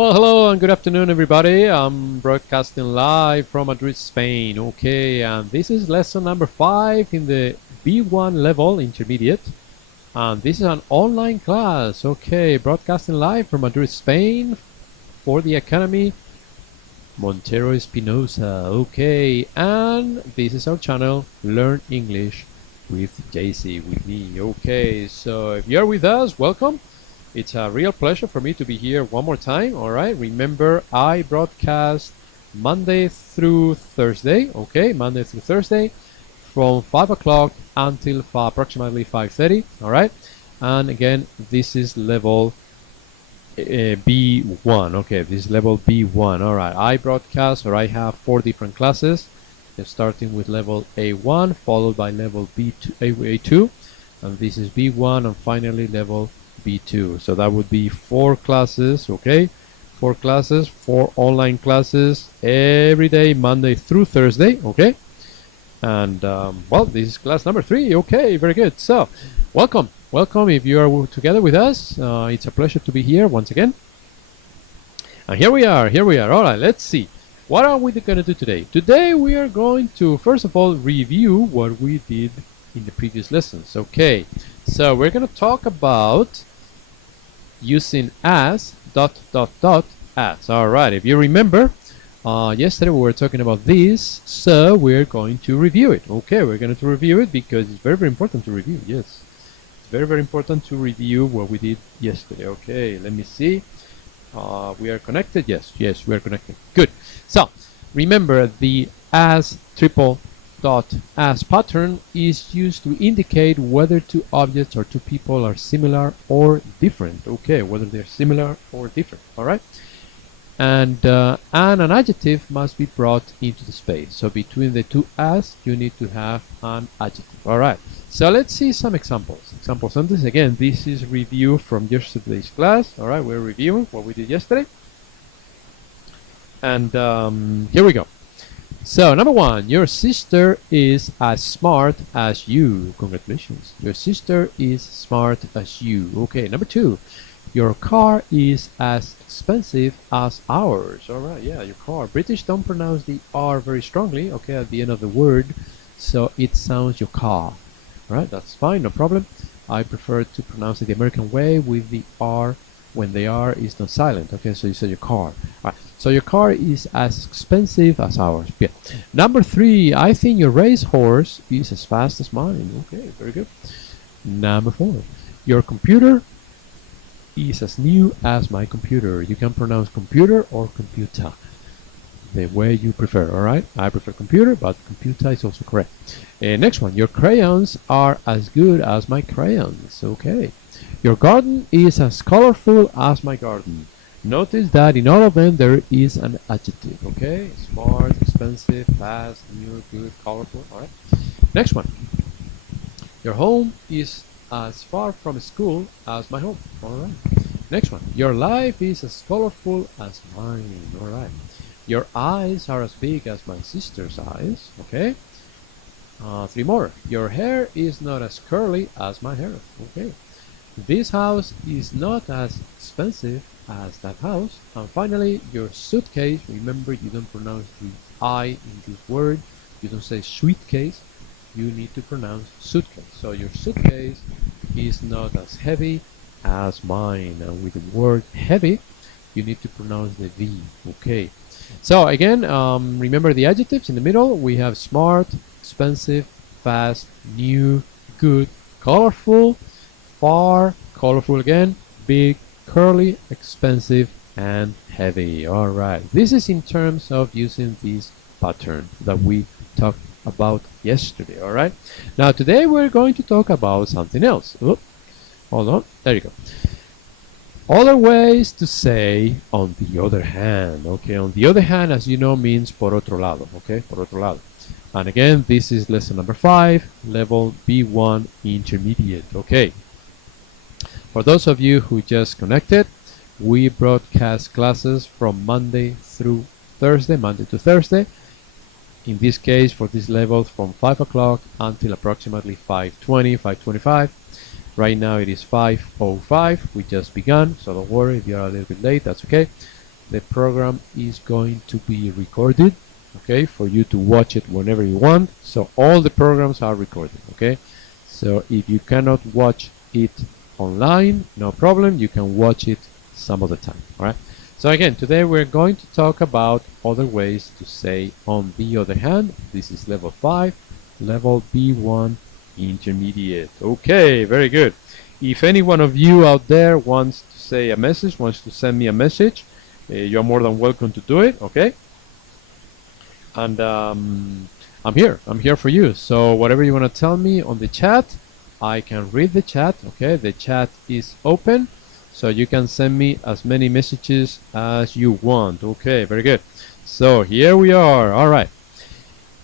Well, hello and good afternoon, everybody. I'm broadcasting live from Madrid, Spain. Okay, and this is lesson number 5 in the B1 level intermediate. And this is an online class. Okay, broadcasting live from Madrid, Spain for the Academy Montero Espinosa. Okay, and this is our channel, Learn English with JC, with me. Okay, so if you're with us, welcome. It's a real pleasure for me to be here one more time. All right, remember I broadcast Monday through Thursday. Okay, Monday through Thursday from 5 o'clock until approximately 5:30. All right, and again, this is level B1. Okay, this is level B1. All right, I broadcast, or I have 4 different classes, starting with level A1, followed by level B2, A2, and this is B1, and finally level B2. So that would be 4 classes. Okay, 4 classes, 4 online classes every day, Monday through Thursday. Okay, and well, this is class number 3. Okay, very good. So welcome if you are together with us. It's a pleasure to be here once again, and here we are. All right, let's see, what are we going to do today. Today we are going to first of all review what we did in the previous lessons. Okay, so we're going to talk about using as as. All right, if you remember, yesterday we were talking about this, so we're going to review it. Okay, we're going to review it because it's very important to review. Yes, it's very important to review what we did yesterday. Okay, let me see. We are connected. Yes, we are connected. Good. So remember, the as triple dot as pattern is used to indicate whether two objects or two people are similar or different. Okay, whether they're similar or different. All right, and an adjective must be brought into the space. So between the two as, you need to have an adjective. All right, so let's see some examples. Example sentences. Again, this is review from yesterday's class. All right, we're reviewing what we did yesterday, and here we go. So number 1, your sister is as smart as you. Congratulations, your sister is smart as you. Okay, number 2, your car is as expensive as ours. All right, yeah, your car. British don't pronounce the R very strongly, okay, at the end of the word, so it sounds your car. All right, that's fine, no problem. I prefer to pronounce it the American way with the R when the R is not silent. Okay, so you say your car. All right, so your car is as expensive as ours. Yeah. Number 3, I think your racehorse is as fast as mine. Okay, very good. Number 4, your computer is as new as my computer. You can pronounce computer or computer, the way you prefer. All right, I prefer computer, but computer is also correct. Next one, your crayons are as good as my crayons. Okay, your garden is as colorful as my garden. Notice that in all of them there is an adjective. Okay, smart, expensive, fast, new, good, colorful. All right, next one, your home is as far from school as my home. All right, next one, your life is as colorful as mine. All right, your eyes are as big as my sister's eyes. Okay, 3 more, your hair is not as curly as my hair. Okay, this house is not as expensive as that house. And finally, your suitcase. Remember, you don't pronounce the I in this word. You don't say suitcase. You need to pronounce suitcase. So your suitcase is not as heavy as mine. And with the word heavy, you need to pronounce the V. Okay. So again, remember the adjectives in the middle. We have smart, expensive, fast, new, good, colorful, far, colorful again, big, curly, expensive, and heavy. All right, this is in terms of using this pattern that we talked about yesterday. All right, now today we're going to talk about something else. Oop, hold on, there you go. Other ways to say on the other hand. Okay, on the other hand, as you know, means por otro lado. Okay, por otro lado. And again, this is lesson number 5, level B1 intermediate. Okay, for those of you who just connected, we broadcast classes from Monday through Thursday, Monday to Thursday. In this case, for this level, from 5 o'clock until approximately 5:20, 5:25. Right now it is 5:05. We just began, so don't worry if you're a little bit late, that's okay. the program is going to be recorded, okay, for you to watch it whenever you want. So all the programs are recorded, okay. So if you cannot watch it online, no problem, you can watch it some other time. All right. So again, today we're going to talk about other ways to say on the other hand. This is level 5, level B1 intermediate. Okay, very good. If any one of you out there wants to say a message, wants to send me a message, you're more than welcome to do it, okay? And I'm here for you. So whatever you want to tell me on the chat, I can read the chat, okay? The chat is open, so you can send me as many messages as you want. Okay, very good. So here we are. All right.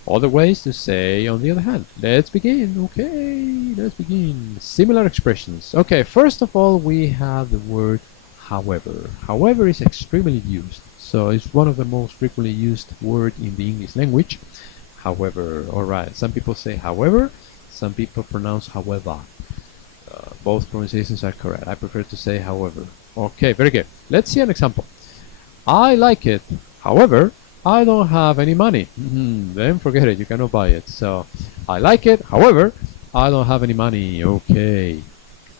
Other ways to say on the other hand. Let's begin. Okay, let's begin. Similar expressions. Okay, first of all, we have the word however. However is extremely used. So it's one of the most frequently used words in the English language. However, all right. Some people say however, some people pronounce however. Both pronunciations are correct. I prefer to say however. Okay, very good. Let's see an example. I like it. However, I don't have any money. Then forget it. You cannot buy it. So I like it. However, I don't have any money. Okay.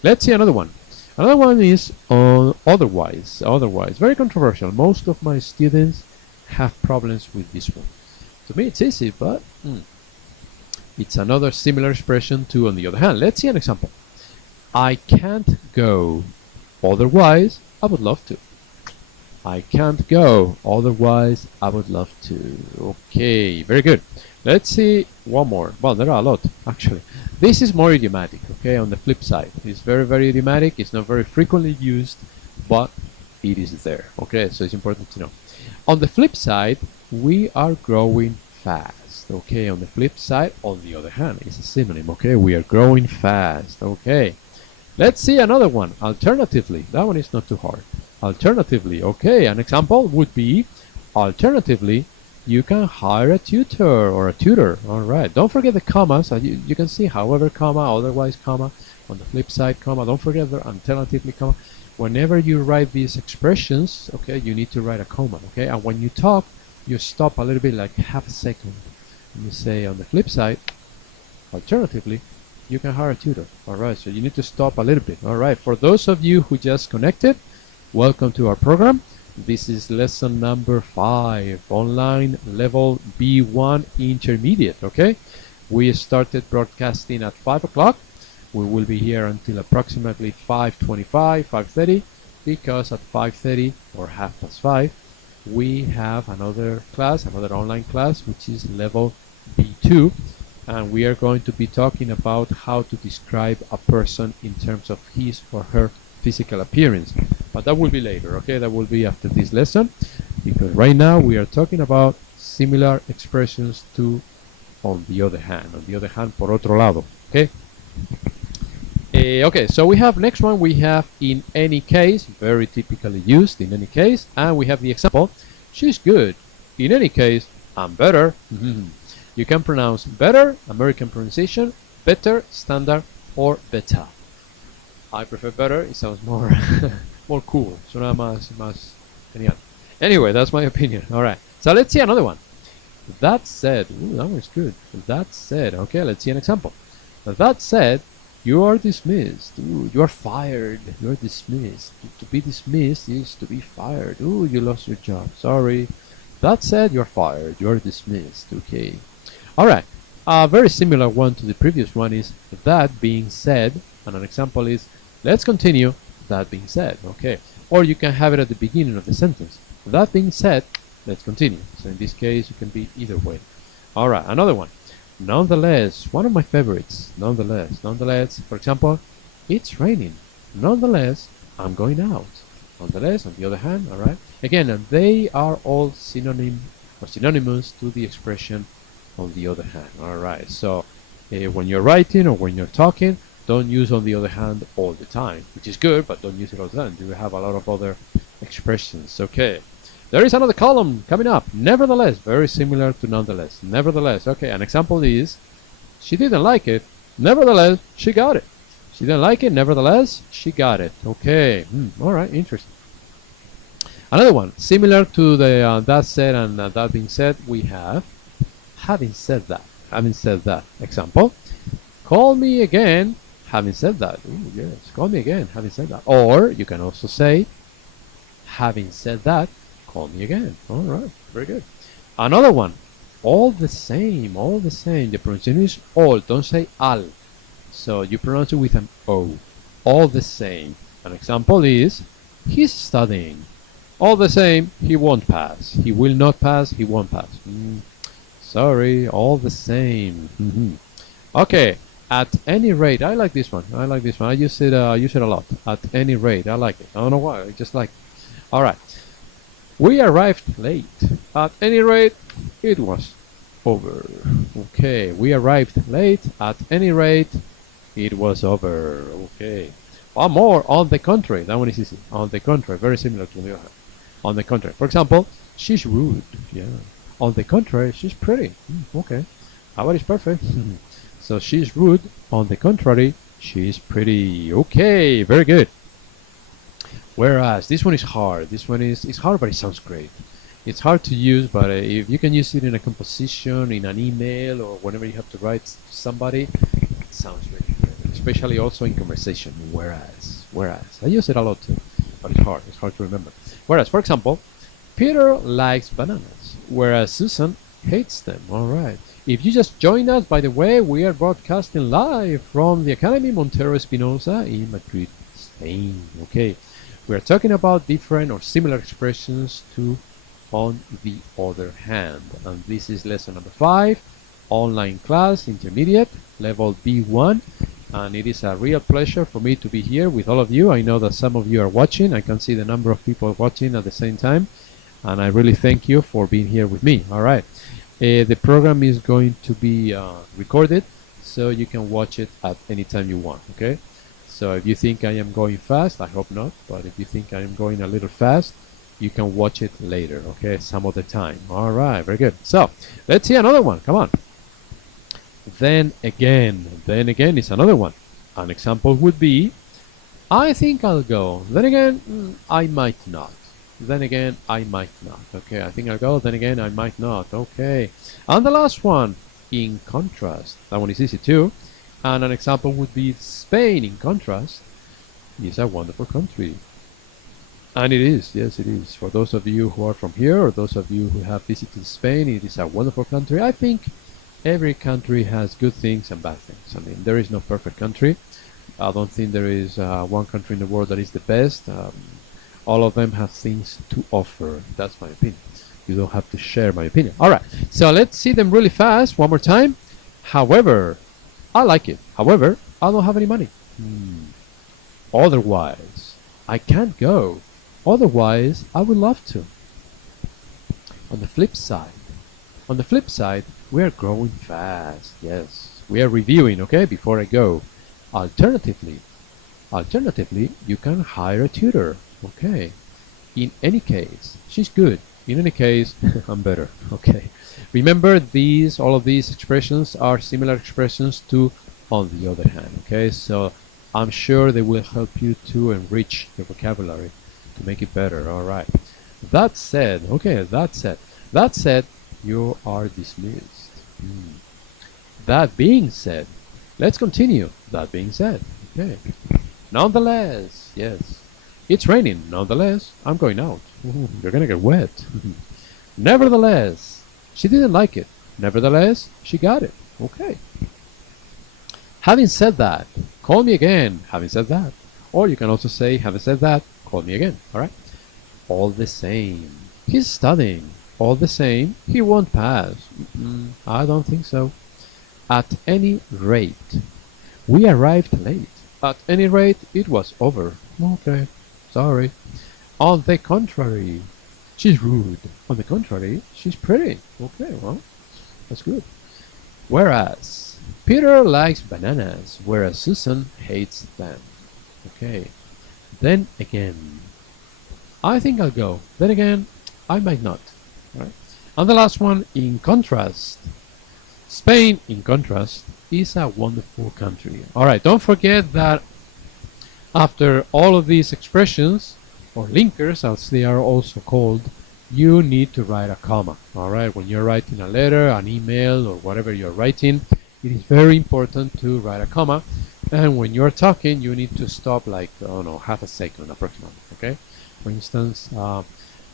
Let's see another one. Another one is on otherwise. Otherwise. Very controversial. Most of my students have problems with this one. To me, it's easy, but it's another similar expression to on the other hand. Let's see an example. I can't go. Otherwise, I would love to. I can't go. Otherwise, I would love to. Okay, very good. Let's see one more. Well, there are a lot, actually. This is more idiomatic, okay, on the flip side. It's very, very idiomatic. It's not very frequently used, but it is there, okay? So it's important to know. On the flip side, we are growing fast, okay? On the flip side, on the other hand, it's a synonym, okay? We are growing fast, okay? Let's see another one. Alternatively, that one is not too hard. Alternatively, okay, an example would be, alternatively, you can hire a tutor or a tutor. All right, don't forget the commas. You can see however, comma, otherwise, comma, on the flip side, comma. Don't forget the alternatively, comma. Whenever you write these expressions, okay, you need to write a comma, okay? And when you talk, you stop a little bit, like half a second. And you say on the flip side, alternatively, you can hire a tutor. All right, so you need to stop a little bit. All right, for those of you who just connected, welcome to our program. This is lesson number 5, online level B1 intermediate, okay? We started broadcasting at 5 o'clock. We will be here until approximately 5:25, 5:30, because at 5:30 or 5:30, we have another class, another online class, which is level B2. And we are going to be talking about how to describe a person in terms of his or her physical appearance. But that will be later, okay? That will be after this lesson, because right now we are talking about similar expressions to on the other hand. On the other hand, por otro lado, okay? Okay, so we have next one. We have in any case, very typically used in any case, and we have the example. She's good. In any case, I'm better. You can pronounce better, American pronunciation, better, standard, or better. I prefer better. It sounds more more cool. Suena más genial. Anyway, that's my opinion. All right. So let's see another one. That said, ooh, that one's good. That said, okay, let's see an example. That said, you are dismissed. Ooh, you are fired. You are dismissed. To be dismissed is to be fired. Ooh, you lost your job. Sorry. That said, you're fired. You're dismissed. Okay. All right. A very similar one to the previous one is that being said, and an example is let's continue. That being said, okay. Or you can have it at the beginning of the sentence. That being said, let's continue. So in this case, it can be either way. All right. Another one. Nonetheless, one of my favorites. Nonetheless, for example, it's raining. Nonetheless, I'm going out. Nonetheless, on the other hand, all right. Again, they are all synonym or synonymous to the expression on the other hand. All right. So when you're writing or when you're talking, don't use on the other hand all the time, which is good, but don't use it all the time. You have a lot of other expressions. Okay. There is another column coming up. Nevertheless, very similar to nonetheless. Nevertheless, okay, an example is, she didn't like it. Nevertheless, she got it. She didn't like it. Nevertheless, she got it. Okay, all right, interesting. Another one, similar to the that said and that being said, we have having said that. Having said that. Example, call me again, having said that. Ooh, yes, call me again, having said that. Or you can also say, having said that, call me again. All right, very good. Another one, all the same, all the same. The pronunciation is all, don't say al. So you pronounce it with an O. All the same. An example is, he's studying. All the same, he won't pass. He will not pass, he won't pass. Sorry, all the same. Okay, at any rate, I like this one. I like this one. I use it a lot. At any rate, I like it. I don't know why, I just like it. All right. We arrived late. At any rate, it was over. Okay, we arrived late. At any rate, it was over. Okay. One more, on the contrary. That one is easy. On the contrary, very similar to the other. On the contrary. For example, she's rude. Yeah. On the contrary, she's pretty. Okay. How about is perfect? So she's rude. On the contrary, she's pretty. Okay, very good. Whereas this one is hard. This one is it's hard, but it sounds great. It's hard to use, but if you can use it in a composition, in an email, or whenever you have to write to somebody, it sounds really good. Especially also in conversation. Whereas. I use it a lot too, but it's hard. It's hard to remember. Whereas, for example, Peter likes bananas, whereas Susan hates them. All right. If you just joined us, by the way, we are broadcasting live from the Academy Montero Espinosa in Madrid, Spain. Okay. We are talking about different or similar expressions to on the other hand. And this is lesson number 5, online class, intermediate, level B1. And it is a real pleasure for me to be here with all of you. I know that some of you are watching. I can see the number of people watching at the same time. And I really thank you for being here with me. All right. The program is going to be recorded, so you can watch it at any time you want. Okay. So if you think I am going fast, I hope not, but if you think I am going a little fast, you can watch it later, okay, some other time. All right, very good. So let's see another one. Come on. Then again is another one. An example would be, I think I'll go. Then again, I might not. Then again, I might not. Okay, I think I'll go. Then again, I might not. Okay. And the last one, in contrast. That one is easy too. And an example would be Spain, in contrast, is a wonderful country. And it is, yes it is. For those of you who are from here, or those of you who have visited Spain, it is a wonderful country. I think every country has good things and bad things. I mean, there is no perfect country. I don't think there is one country in the world that is the best. All of them have things to offer. That's my opinion. You don't have to share my opinion. All right, so let's see them really fast one more time. However, I like it. However, I don't have any money. Otherwise, I can't go. Otherwise, I would love to. On the flip side, we are growing fast. Yes, we are reviewing, okay, before I go. Alternatively, you can hire a tutor. Okay. In any case, she's good. In any case, I'm better. Okay. Remember, all of these expressions are similar expressions to on the other hand. Okay, so I'm sure they will help you to enrich your vocabulary to make it better. All right. That said, you are dismissed. That being said, let's continue. That being said, okay. Nonetheless, yes, it's raining. Nonetheless, I'm going out. You're gonna get wet. Nevertheless, she didn't like it. Nevertheless, she got it. Okay. Having said that, call me again. Having said that. Or you can also say, having said that, call me again. All right. All the same. He's studying. All the same, he won't pass. I don't think so. At any rate. We arrived late. At any rate, it was over. Okay. Sorry. On the contrary, she's rude. On the contrary, she's pretty. Okay, well, that's good. Whereas, Peter likes bananas, whereas Susan hates them. Okay. Then again, I think I'll go. Then again, I might not. Right? And the last one, in contrast. Spain, in contrast, is a wonderful country. All right, don't forget that after all of these expressions, or linkers as they are also called, you need to write a comma. Alright, when you're writing a letter, an email, or whatever you're writing, it is very important to write a comma. And when you're talking, you need to stop like, I don't know, half a second approximately. Okay, for instance,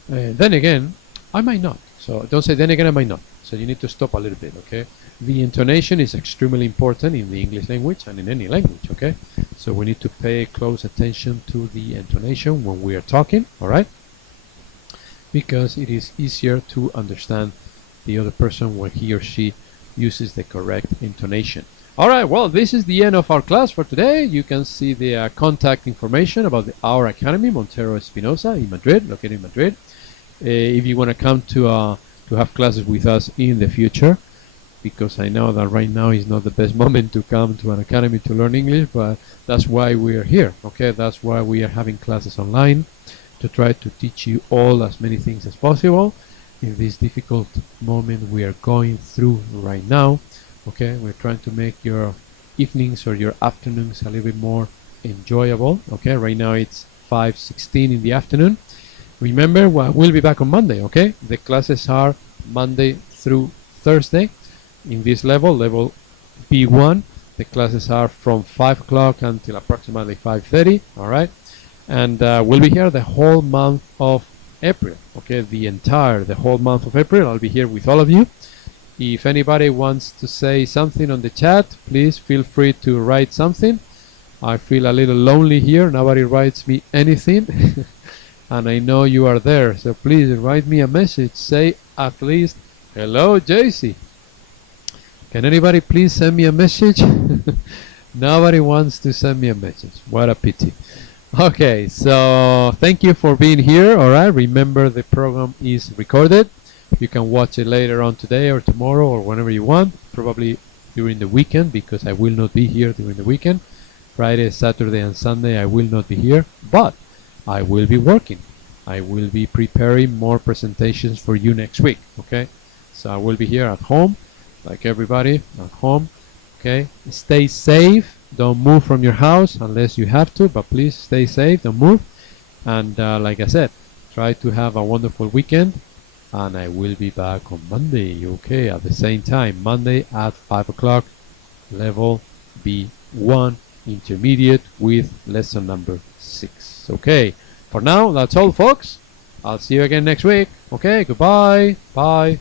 then again, I might not. So don't say then again I might not. So you need to stop a little bit. Okay, the intonation is extremely important in the English language and in any language. Okay, so we need to pay close attention to the intonation when we are talking. All right, because it is easier to understand the other person when he or she uses the correct intonation. Alright, well, this is the end of our class for today. You can see the contact information about our academy, Montero Espinosa, in Madrid, located in Madrid. If you want to come to have classes with us in the future, because I know that right now is not the best moment to come to an academy to learn English, but that's why we are here. Okay, that's why we are having classes online, to try to teach you all as many things as possible in this difficult moment we are going through right now. Okay, we're trying to make your evenings or your afternoons a little bit more enjoyable. Okay, right now it's 5:16 in the afternoon. Remember, we'll be back on Monday. Okay, the classes are Monday through Thursday in this level B1. The classes are from 5 o'clock until approximately 5:30. All right, and we'll be here the whole month of April. Okay, the whole month of April I'll be here with all of you. If anybody wants to say something on the chat, please feel free to write something. I feel a little lonely here, nobody writes me anything. And I know you are there, so please write me a message. Say at least, hello JC. Can anybody please send me a message? Nobody wants to send me a message. What a pity. Okay, so thank you for being here. Alright, remember the program is recorded. You can watch it later on today or tomorrow or whenever you want, probably during the weekend, because I will not be here during the weekend. Friday, Saturday and Sunday I will not be here, but I will be working. I will be preparing more presentations for you next week. Okay, so I will be here at home, like everybody at home. Okay, stay safe, don't move from your house unless you have to, but please stay safe, don't move. And like I said, try to have a wonderful weekend. And I will be back on Monday, okay, at the same time, Monday at 5 o'clock, level B1 intermediate with lesson number 6. Okay, for now, that's all, folks. I'll see you again next week. Okay, goodbye. Bye.